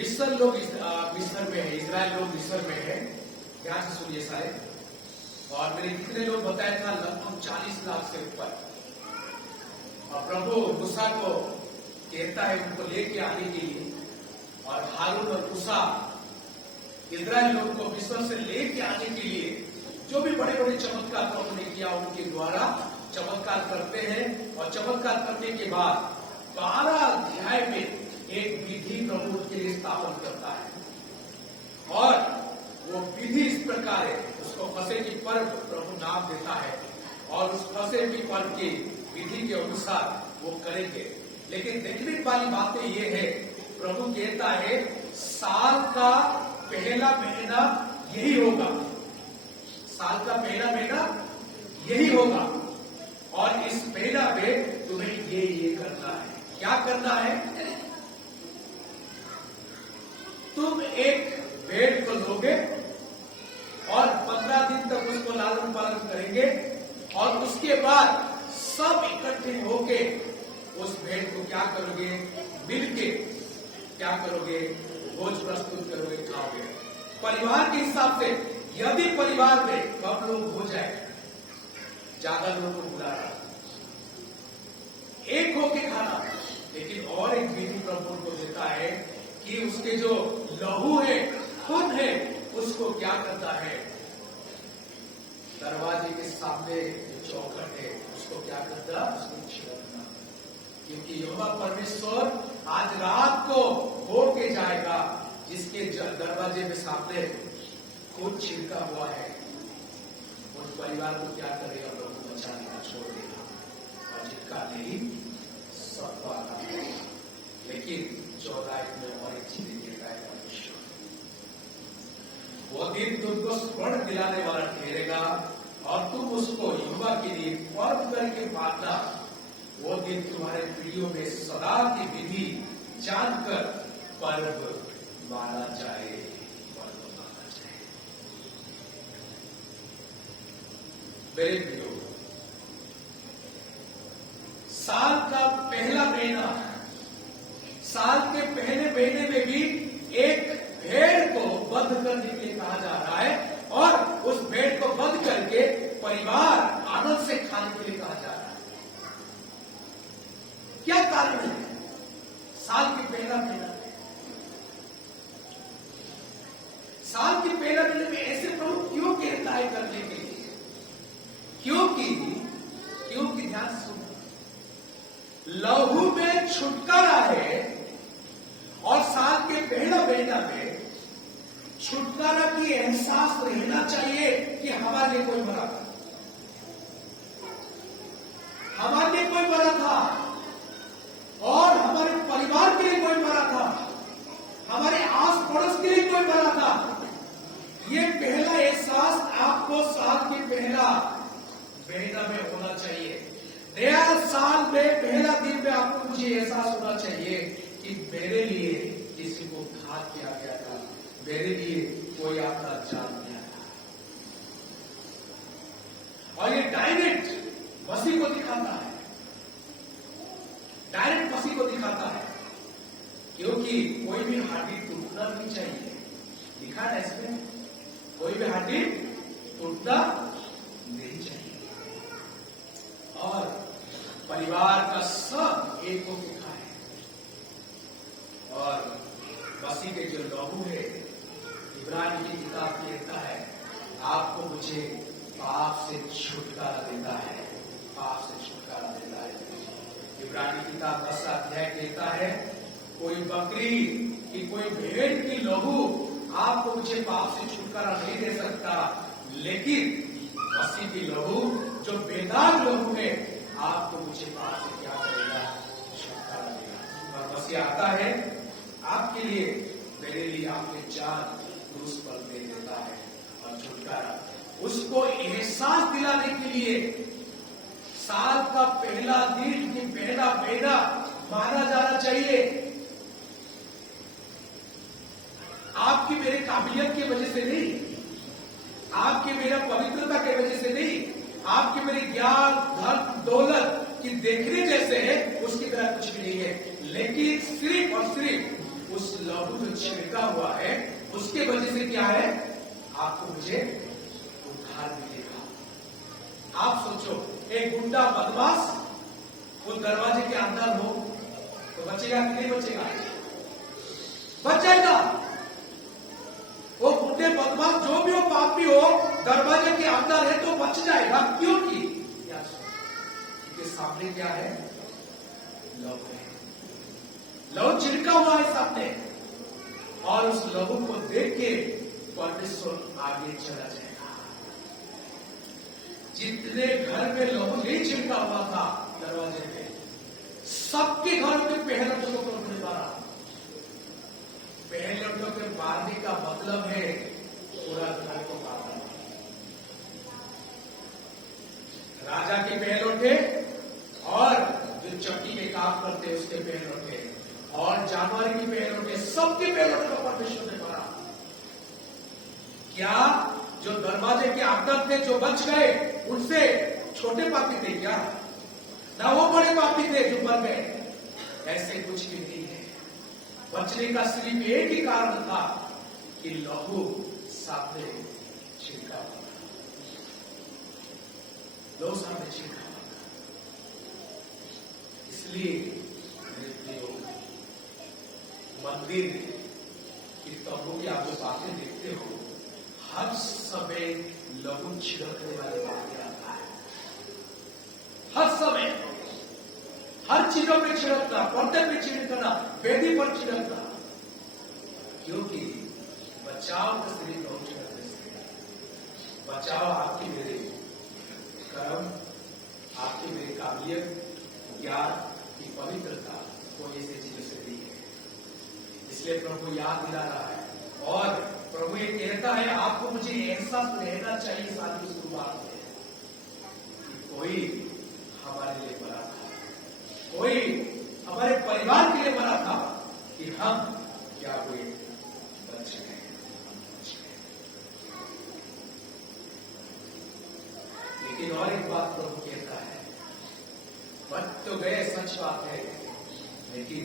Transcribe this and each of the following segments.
मिस्र में है, इजराइल लोग मिस्र में है। ध्यान से सुनिए सारे। और मेरे कितने लोग बताया था, लगभग 40 लाख से ऊपर। और प्रभु मूसा को कहता है उनको लेके आने के लिए, और हारून और मूसा इजराइल लोगों को मिस्र से लेके आने के लिए जो भी बड़े बड़े चमत्कार प्रभु ने किया उनके द्वारा चमत्कार करते हैं। और चमत्कार करने के बाद 12 अध्याय में एक विधि प्रभु उनके लिए स्थापन करता है। और वो विधि इस प्रकार है, उसको फसह की पर्व प्रभु नाम देता है। और उस फसह की पर्व की विधि के अनुसार वो करेंगे। लेकिन देखने वाली बातें ये है, प्रभु कहता है साल का पहला महीना यही होगा, साल का पहला महीना यही होगा। और इस महीना में तुम्हें ये करना है। क्या करना है? तुम एक भेड़ को लोगे और 15 दिन तक उसको लालन पालन करेंगे। और उसके बाद सब इकट्ठे होके उस भेड़ को क्या करोगे? मिलके क्या करोगे? भोज प्रस्तुत करोगे, खाओगे। परिवार के हिसाब से यदि परिवार में कम लोग हो जाए, ज्यादा लोगों को बुलाना, एक होके खाना। लेकिन और एक विधि प्रभु को देता है कि उसके जो लहू है, खून है, उसको क्या करता है? दरवाजे के सामने जो चौखट है उसको क्या करता? उसको छिड़कना। क्योंकि यहोवा परमेश्वर आज रात को होके जाएगा जिसके दरवाजे में सामने खून छिड़का हुआ है, उस परिवार को क्या करेगा? प्रभु बचा देगा, छोड़ देगा। और जिनका नहीं सबको आना पड़ेगा। लेकिन 14 में और एक चीज कहता है परमेश्वर, वो दिन तुमको स्मरण दिलाने वाला ठहरेगा और तुम उसको यहोवा के लिए पर्व करके मानना। वो दिन तुम्हारे पीढ़ियों में सदा की विधि जानकर पर्व माना जाए, पर्व माना जाए। मेरे प्रियो, साल का पहला महीना, साल के पहले महीने में भी एक भेड़ को वध करने के लिए कहा जा रहा है। और उस भेड़ को वध करके परिवार आनंद से खाने के लिए कहा जा रहा है। क्या कारण है? साल के पहला महीना, साल के पहला महीने में ऐसे प्रभु क्यों कहता है करने के लिए? क्योंकि ध्यान सुनो, लहू में छुटकारा है। और साल के पहला महीना में छुटकारा की एहसास रहना चाहिए कि हमारे लिए कोई मरा था, हमारे लिए कोई मरा था, और हमारे परिवार के लिए कोई मरा था, हमारे आस पड़ोस के लिए कोई मरा था। ये पहला एहसास आपको साल के पहला महीना में होना चाहिए। नया साल में पहला दिन में आपको मुझे एहसास होना चाहिए कि मेरे लिए किसी को घात किया गया था, मेरे लिए कोई आपका जान गया था। और ये डायरेक्ट मसीह को दिखाता है, डायरेक्ट मसीह को दिखाता है। क्योंकि कोई भी हड्डी टूटना नहीं चाहिए। लिखा है इसमें, कोई भी हड्डी टूटना नहीं चाहिए। और परिवार का सब एक को दिखा है। और मसीह के जो लहू है, इब्रानी की किताब कहता है, आपको मुझे पाप से छुटकारा देता है, पाप से छुटकारा देता है। इब्रानी किताब 10 अध्याय कहता है, कोई बकरी की, कोई भेड़ की लहू आपको मुझे पाप से छुटकारा नहीं दे सकता। लेकिन मसीह की लहू जो बेदाग लहू है, आपको मुझे पाप से क्या करेगा? छुटकारा देगा। और मसीह आता है आपके लिए, मेरे लिए, आपके जान क्रूस पर दे देता है और छुटकारा। उसको एहसास दिलाने के लिए साल का पहला दिन की पहला महीना माना जाना चाहिए। आपकी मेरे काबिलियत की वजह से नहीं, आपकी मेरा पवित्रता की वजह से नहीं, आपके मेरे ज्ञान, धन, दौलत की देखने जैसे है उसकी तरह कुछ भी नहीं है। लेकिन सिर्फ और सिर्फ उस लहू जो छिड़का हुआ है उसके वजह से क्या है, आपको मुझे उद्धार मिलेगा। आप सोचो, एक गुंडा बदमाश वो दरवाजे के अंदर हो तो बचेगा कि नहीं बचेगा? बच जाएगा। वो गुंडे बदमाश जो भी हो, पापी हो, दरवाजे के अंदर है तो बच जाएगा। क्योंकि सामने क्या है? लहू है, लहू छिड़का हुआ है सामने, और उस लहू को देख के परमेश्वर आगे चला जाएगा। जितने घर में लहू नहीं छिड़का हुआ था दरवाजे पे, सबके घरों में पहलौठों को उन्होंने मारा। पहलौठों के मारने का मतलब है पूरा घर को मारना। राजा के पहलौठे और जो चक्की में काम करते उसके पहलौठे और जानवर की पहलौठे, सबके पहलौठे को परमेश्वर ने मारा। क्या जो दरवाजे के अंदर थे जो बच गए उनसे छोटे पापी थे क्या? ना वो बड़े पापी थे जो मर गए? ऐसे कुछ भी नहीं है। बचने का सिर्फ एक ही कारण था कि लहू सामने छिड़का हुआ, लहू सामने छिड़का हुआ। इसलिए मंदिर की तंबू की आप जो बातें देखते हो, हर समय लहू छिड़कने वाले बातें आता है। हर समय हर चीजों में छिड़कना, पर्दे पे छिड़कना, वेदी पर छिड़कना, क्योंकि बचाव का सिर्फ लहू छिड़कने से। बचाव आपकी मेरे कर्म, आपकी मेरी काबिलियत, ज्ञान की पवित्रता कोई ऐसी चीजों से नहीं है। इसलिए प्रभु याद दिला रहा है, और प्रभु ये कहता है आपको मुझे एहसास रहना चाहिए साल की शुरुआत में कि कोई हमारे लिए मरा था, कोई हमारे परिवार के लिए मरा था कि हम क्या हुए, बच गए। लेकिन और एक बात प्रभु कहता है, बच तो गए, सच बात है, लेकिन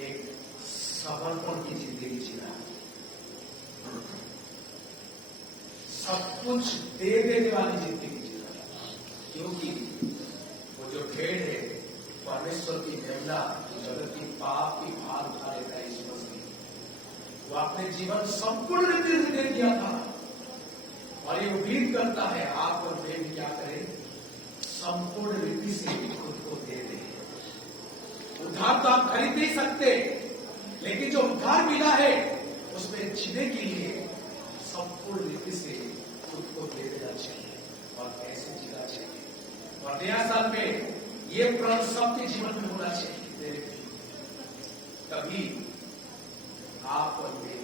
एक समर्पण की जिंदगी जीना, सब कुछ दे देने वाली जिंदगी जीना। क्योंकि वो जो भेड़ है परमेश्वर की मेमना, जगत की पाप की भार उठा लेता है यीशु मसीह। वो अपने जीवन संपूर्ण रीति से दे दिया था, और ये उम्मीद करता है आप और मैं भी क्या करें, संपूर्ण रीति से खुद को दे दें। उद्धार तो आप खरीद नहीं सकते, लेकिन जो उद्धार मिला है उसमें जीने के लिए संपूर्ण रीति से खुद को दे देना चाहिए और कैसे जीना चाहिए। और नया साल में ये प्रण सबके जीवन में होना चाहिए, तभी आप और मैं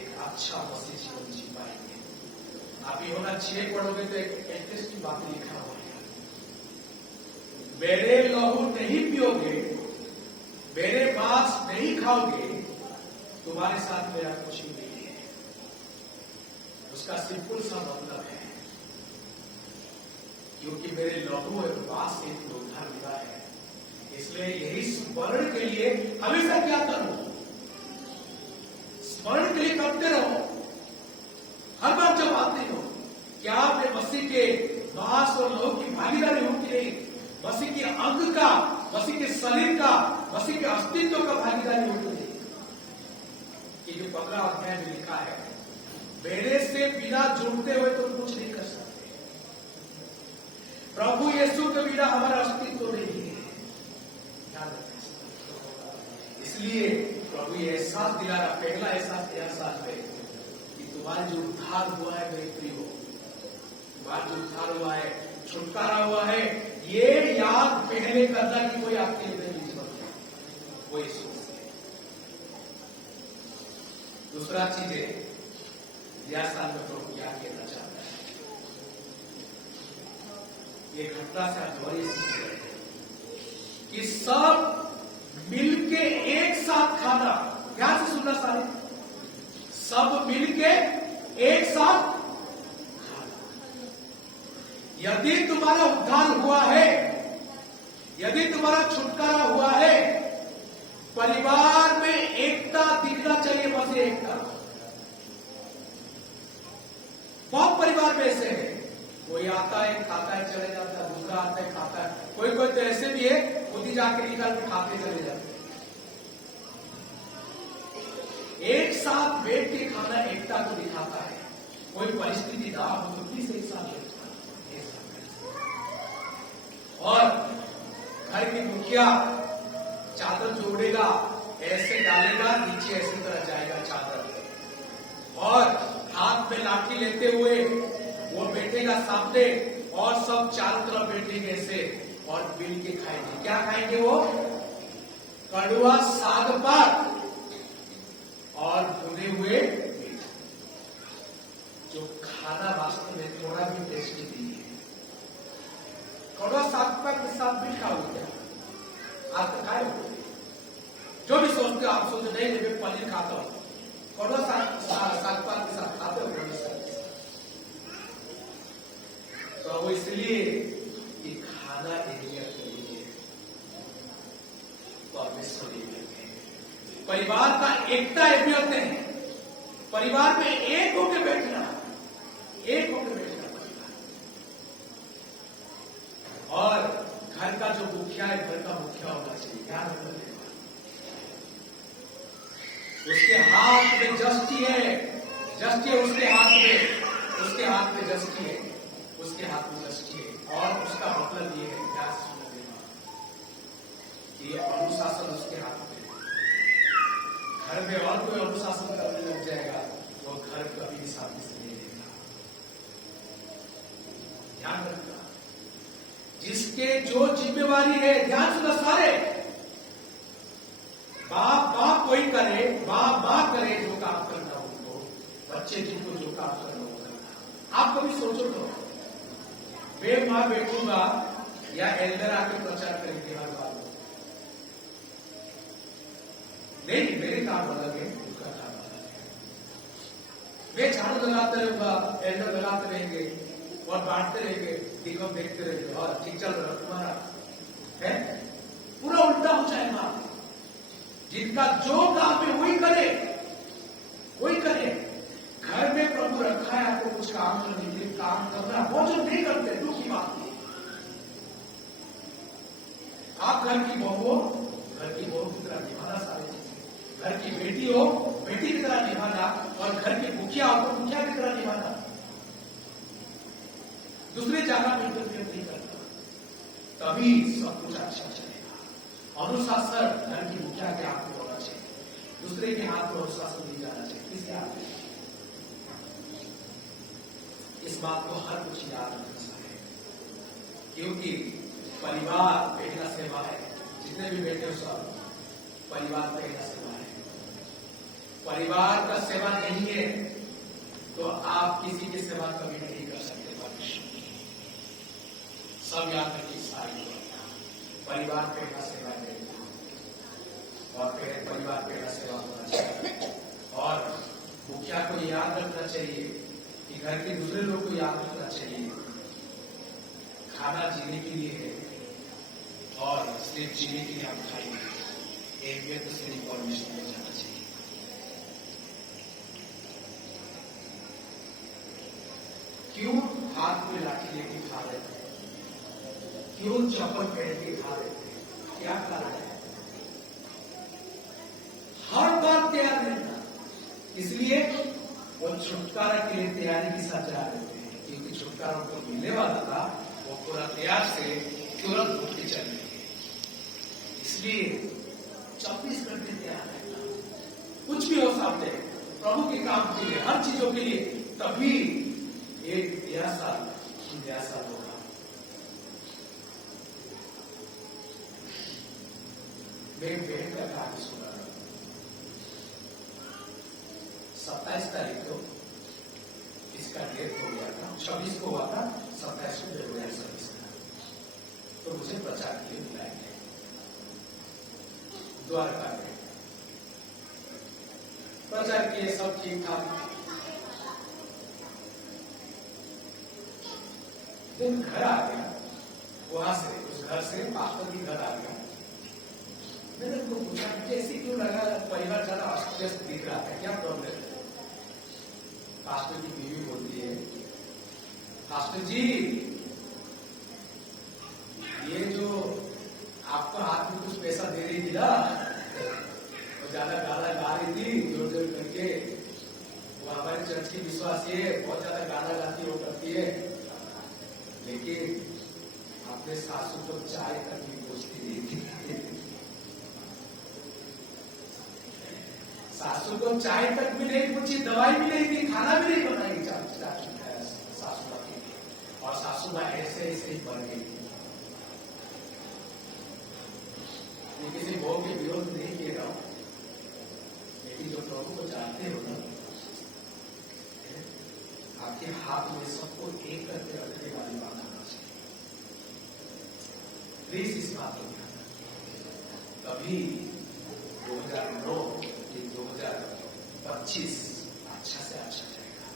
एक अच्छा मसीह जीवन जी पाएंगे। आप ये होना 6 पढ़ोगे तो एक इंटरेस्टिंग बात लिखा हुआ है, मेरे लहू नहीं पियोगे, मेरे मांस नहीं खाओगे, तुम्हारे साथ मेरा कुछ भी नहीं है। उसका सिंपल सा मतलब है, क्योंकि मेरे लहू और मांस से उद्धार मिला है, इसलिए यही स्मरण के लिए हमेशा क्या करो, स्मरण के लिए करते रहो। हर बार जब आते हो, क्या आपने मसीह के मांस और लहू की भागीदारी होती नहीं, मसीह के अंग का, मसीह के शरीर का, मसीह के अस्तित्व का भागीदारी होती है। ये जो 15 अध्याय में लिखा है, मेरे से बिना जुड़ते हुए तो कुछ नहीं कर सकते। प्रभु यीशु के बिना हमारा अस्तित्व नहीं है, ध्यान रखें। इसलिए प्रभु ये एहसास दिला रहा, पहला एहसास नया साल में कि तुम्हारे जो उद्धार हुआ है मेरे प्रियो, तुम्हारा जो उद्धार हुआ है, छुटकारा हुआ है, ये याद पहले करना कि कोई आपके लिए नहीं है, वो यीशु से। दूसरा चीज है, नया साल में प्रभु क्या कहना चाहता है, ये घटना से अधूरी सीख है कि सब मिलके एक साथ खाना, ध्यान से सुनना सारे, सब मिलके एक साथ खाना। यदि तुम्हारा उद्धार हुआ है, यदि तुम्हारा छुटकारा हुआ है, खाता है। कोई कोई तो ऐसे भी है खुद ही जाके निकाल के खाते चले जाते। एक साथ बैठ के खाना एकता को दिखाता है। कोई परिस्थिति ना हो तो प्लीज एक साथ बैठ खाना। और घर की मुखिया चादर जोड़ेगा, ऐसे डालेगा, नीचे ऐसी तरह जाएगा चादर, और हाथ में लाठी लेते हुए वो बैठेगा सामने और सब चारों तरफ बैठेंगे ऐसे और मिल के खाएंगे। क्या खाएंगे वो? कड़ुआ साग पात और भुने हुए मीट, जो खाना वास्तव में थोड़ा भी टेस्टी नहीं है। कड़ुआ साग पात के साथ भी खाओगे क्या? आज तक खाए हो? जो भी सोचते हो आप सोचते नहीं मैं पनीर खाता हूं, कड़ुआ साग पात के साथ खाते हो? तो वो इसलिए कि खाना अहमियत नहीं है, परमेश्वर अहमियत है। परिवार का एकता अहमियत है। परिवार में एक होकर बैठना, एक होकर बैठना परिवार। और घर का जो मुखिया है, घर का मुखिया होना चाहिए। क्या होना चाहिए? उसके हाथ में जस्टी है, जस्टी है उसके हाथ में, उसके हाथ में जस्टी है, उसके हाथ में जस्टी है। और उसका मतलब ये है, क्या सुन देना, ये अनुशासन उसके हाथ में। घर में और कोई अनुशासन करने लग जाएगा वो घर कभी भी शांति से नहीं रहेगा। ध्यान रखना, जिसके जो जिम्मेवारी है, ध्यान सुना सारे, बाप वही करे, बाप करे जो काम करना उनको, बच्चे जिनको जो काम करना वो करना। आप कभी सोचो तो, मैं वहां बैठूंगा या एल्डर आके प्रचार करेंगे हर बार? नहीं, मेरे काम अलग है, उसका काम अलग है। मैं झाड़ू लगाते रहूंगा, एल्डर लगाते रहेंगे और बांटते रहेंगे, दिखम देखते रहेंगे और ठीक चल रहा तुम्हारा है। पूरा उल्टा हो जाएगा। जिनका जो काम है वही करे, वही करे। घर में प्रभु रखा है आपको कुछ काम करने के लिए, काम करना। वो जो नहीं करते दुख की बात नहीं। आप घर की बहू हो, घर की बहू की तरह निभाना सारी चीजें। घर की बेटी हो, बेटी की तरह निभाना, और घर की मुखिया हो तो मुखिया की तरह निभाना। दूसरे जगह में इंटरफेयर नहीं करना, तभी सब कुछ अच्छा चलेगा। अनुशासन घर की मुखिया के हाथ में होना चाहिए, दूसरे के हाथ में अनुशासन नहीं जाना चाहिए। किसके हाथ में? इस बात को हर कुछ याद रखना है, क्योंकि परिवार पहला सेवा है। जितने भी बैठे हो सब, परिवार पहला सेवा है। परिवार का सेवा नहीं है तो आप किसी की सेवा कभी नहीं कर सकते। सब याद रखिए सारी परिवार पहला सेवा है और परिवार पहला सेवा होना चाहिए। और मुखिया को याद रखना चाहिए कि घर के दूसरे लोग को याद रखना चाहिए, खाना जीने के लिए है और सिर्फ जीने के लिए हम खाएंगे। एक व्यक्ति से इन्फॉर्मेशन हो जाना चाहिए। क्यों हाथ में लाठी लेके खा रहे थे? क्यों चप्पल पहन के खा रहे थे? क्या कारण है? हर बार तैयार रहना, इसलिए वो छुटकारा के लिए तैयारी के साथ जा रहे थे, क्योंकि छुटकारा उनको मिलने वाला था। वो पूरा तैयार से तुरंत उठ के चले गए। इसलिए 24 घंटे तैयार रहना, कुछ भी हो सामने, प्रभु के काम के लिए, हर चीजों के लिए, तभी एक नया साल होगा। मैं बहन का कहानी सुना, 27 तारीख को इसका डेट हो गया था, 26 को हुआ था, 27 को 2026 का। तो मुझे प्रचार के लिए बुलाया गया द्वारका में। प्रचार किए, सब ठीक ठाक। जब घर आ गया, वहां से, उस घर से पास्टर की घर आ गया, मैंने उनको पूछा कैसे क्यों लगा, परिवार ज्यादा अस्त व्यस्त दिख रहा है, क्या प्रॉब्लम है? पास्टर की बीवी बोलती है, पास्टर जी हंसती है, बहुत ज्यादा गाना गाती वो करती है, लेकिन अपने सासू को चाय तक भी पूछती नहीं थी। सासू को चाय तक भी नहीं पूछी, दवाई भी नहीं दी, खाना भी नहीं बनाई सासू माँ के लिए, और सासू माँ ऐसे ऐसे ही बढ़ गई। ये किसी बहू के विरोध नहीं किए रहा, लेकिन जो प्रभु को जानते हो ना, आपके हाथ में सबको एक करके रखने वाली बात आना चाहिए। प्लीज इस बात को ध्यान रखें। कभी 2009 कि 2025 अच्छा से अच्छा जाएगा।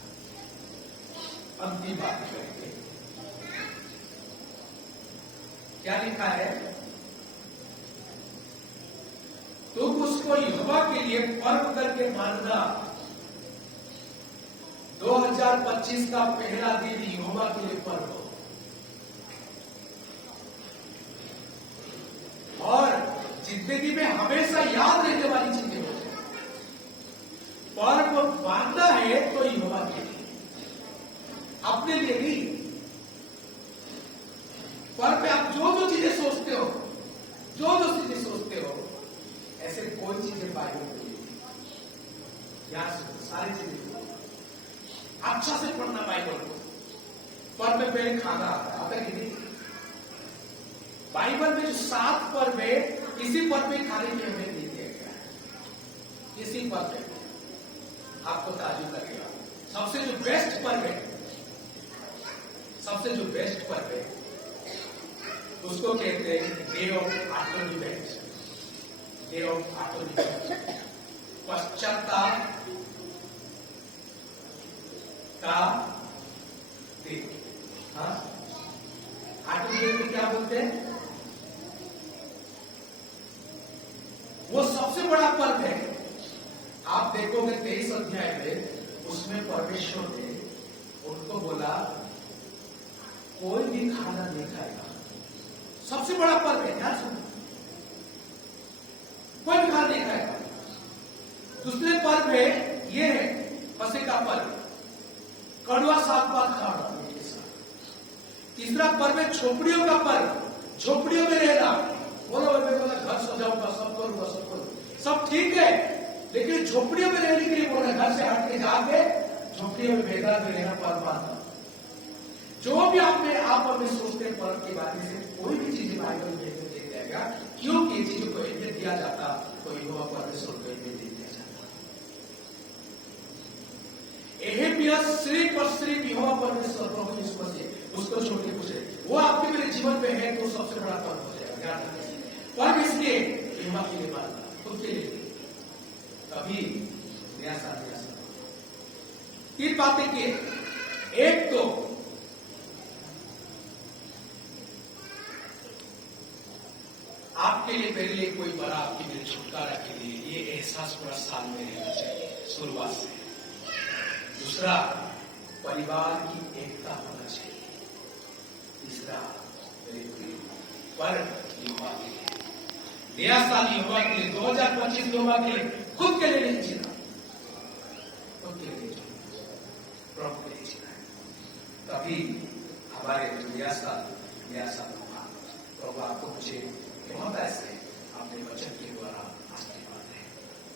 अंतिम बात करेंगे, क्या लिखा है? तुम उसको यहोवा के लिए पर्व करके मानना। 2025 का पहला दिन यहोवा के लिए पर्व हो, और जिंदगी में हमेशा याद रहने वाली चीजें हो जाए। पर्व मानना है तो यहोवा के लिए, अपने लिए नहीं। पर्व में आप जो जो चीजें सोचते हो, जो जो चीजें सोचते हो, ऐसे कोई चीजें बाइबल में नहीं। याद सुनो, सारी चीजें अच्छा से पढ़ना बाइबल को। पर्व में पहले खाना आता है कि नहीं? बाइबल में जो 7 पर्व है, इसी पर्व में खाने की हमें नहीं दिया गया है। इसी पर्व में आपको ताजुब लगेगा। सबसे जो बेस्ट पर्व है, सबसे जो बेस्ट पर्व है, उसको कहते हैं डे ऑफ एटोनमेंट। डे ऑफ एटोनमेंट, पश्चाताप का दिन। हाँ, एटोनमेंट को क्या बोलते हैं? वो सबसे बड़ा पर्व है। आप देखोगे 23 अध्याय में, उसमें परमेश्वर ने उनको बोला कोई भी खाना नहीं खाएगा। सबसे बड़ा पर्व है, ध्यान सुनो, कोई भी खाना नहीं खाएगा। दूसरे पर्व है, ये है फसह का पर्व, कड़वा साग पात खाना के साथ। तीसरा पर्व है झोपड़ियों का पर्व, झोपड़ियों में रहना। बोलो मैं बोला घर सजाऊंगा, सब करूंगा, सब करूंगा, सब ठीक है, लेकिन झोपड़ियों में रहने के लिए बोला, घर से हट के जाके झोपड़ियों में मैदान में रहना पर्व मानना। जो भी आप अपने सोचते हैं पर्व के बारे से, कोई भी चीज बाइबल में दे जाएगा, क्योंकि ये चीजों को अहमियत दिया जाता, तो यहोवा परमेश्वर को अहमियत दिया जाता। एहेमिया सिर्फ और सिर्फ यहोवा परमेश्वर प्रभु यीशु मसीह उसको छोड़ के पूछे, वो आपके मेरे जीवन में है तो सबसे बड़ा पर्व हो जाएगा। ध्यान रखिए, पर्व इसलिए यहोवा के लिए मानना, खुद के लिए कभी नया साल। 3 बातें की, एक तो आपके लिए, मेरे लिए कोई बड़ा, आपके मेरे छुटकारा के लिए ये एहसास पूरा साल में रहना चाहिए शुरुआत से। दूसरा, परिवार की एकता होना चाहिए। तीसरा, मेरे प्रिय, पर्व यहोवा के लिए, नया साल यहोवा के लिए, 2025 यहोवा के लिए, खुद के लिए नहीं जीना, खुद के लिए नहीं जीना, प्रभु के लिए जीना है। तभी हमारे नया साल होगा। प्रभु आपको मुझे